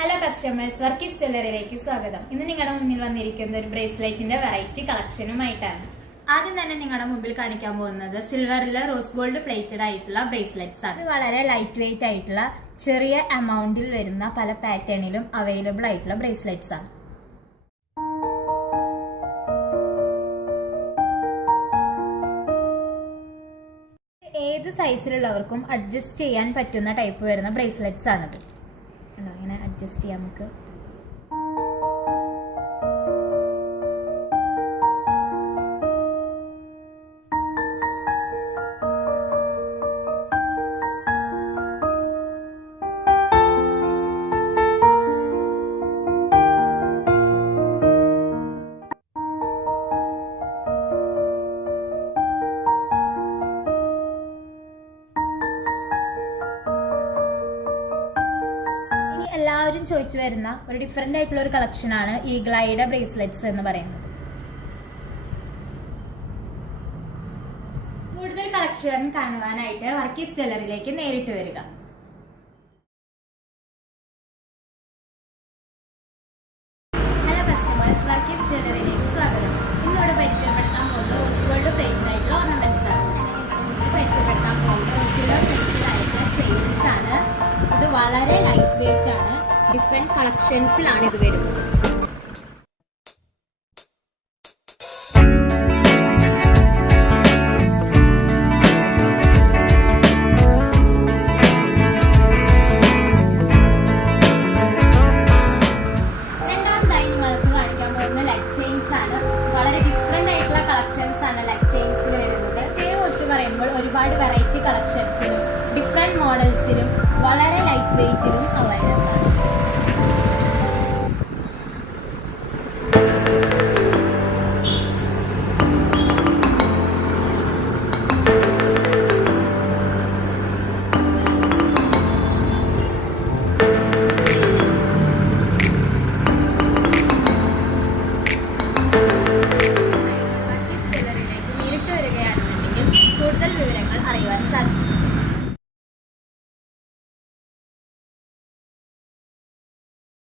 Hello customers, workers ജ്വല്ലറിയിലേക്ക് സ്വാഗതം. ഇന്ന് നിങ്ങളുടെ മുന്നിൽ വന്നിരിക്കുന്ന ഒരു ബ്രേസ്ലെറ്റിന്റെ വെറൈറ്റി കളക്ഷനുമായിട്ടാണ്. ആദ്യം തന്നെ നിങ്ങളുടെ മുമ്പിൽ കാണിക്കാൻ പോകുന്നത് സിൽവറിൽ റോസ് ഗോൾഡ് പ്ലേറ്റഡ് ആയിട്ടുള്ള ബ്രേസ്ലെറ്റ്സ് ആണ്. ഇത് വളരെ ലൈറ്റ് വെയിറ്റ് ആയിട്ടുള്ള ചെറിയ എമൗണ്ടിൽ വരുന്ന പല പാറ്റേണിലും അവൈലബിൾ ആയിട്ടുള്ള ബ്രേസ്ലെറ്റ്സ് ആണ്. ഏത് സൈസിലുള്ളവർക്കും അഡ്ജസ്റ്റ് ചെയ്യാൻ പറ്റുന്ന ടൈപ്പ് വരുന്ന ബ്രേസ്ലെറ്റ്സ് ആണിത്. ഇങ്ങനെ അഡ്ജസ്റ്റ് ചെയ്യാം നമുക്ക്. എല്ലാവരും ചോദിച്ചു വരുന്ന ഒരു ഡിഫറെന്റ് ആയിട്ടുള്ള ഒരു കളക്ഷനാണ് ഈ ഗ്ലൈഡ് ബ്രേസ്ലെറ്റ്സ് എന്ന് പറയുന്നത്. കൂടുതൽ കളക്ഷൻ കാണുവാനായിട്ട് വർക്കീസ് ജ്വല്ലറിയിലേക്ക് നേരിട്ട് വരിക. ഹലോ കസ്റ്റമേഴ്സ്, വർക്കീസ് ജ്വല്ലറിയിലേക്ക് സ്വാഗതം. ഇന്നോട് പരിചയപ്പെടുത്താൻ പോകുന്നത് റോസ് ഗോൾഡ് പ്ലേറ്റഡ് ആയിട്ടുള്ള ഓർണമെന്റ്സ് ആണ്. പരിചയപ്പെടുത്താൻ പോകുന്നത് റോസ് പ്ലേറ്റഡ് ആയിട്ടുള്ള ചെയിൻസ് ആണ്. ഇത് വളരെ ലൈറ്റ് വെയിറ്റ് ആണ്. ഡിഫറെന്റ് കളക്ഷൻസിലാണ് ഇത് വരുന്നത്. രണ്ടാമതായി നിങ്ങൾക്ക് കാണിക്കാൻ പോകുന്ന ലെഗ് ചെയിൻസ് ആണ്. വളരെ ഡിഫറെന്റ് ആയിട്ടുള്ള കളക്ഷൻസ് ആണ് ലെഗ് ചെയിൻസിൽ വരുന്നത്. ചെയിനെ കുറിച്ച് പറയുമ്പോൾ ഒരുപാട് വെറൈറ്റി കളക്ഷൻസിലും ഡിഫറെന്റ് മോഡൽസിലും വളരെ ലൈറ്റ് വെയിറ്റിലും അവൈലബിൾ ആണ്. നേരിട്ട് വരികയാണെന്നുണ്ടെങ്കിൽ കൂടുതൽ വിവരങ്ങൾ അറിയുവാൻ സാധിക്കും.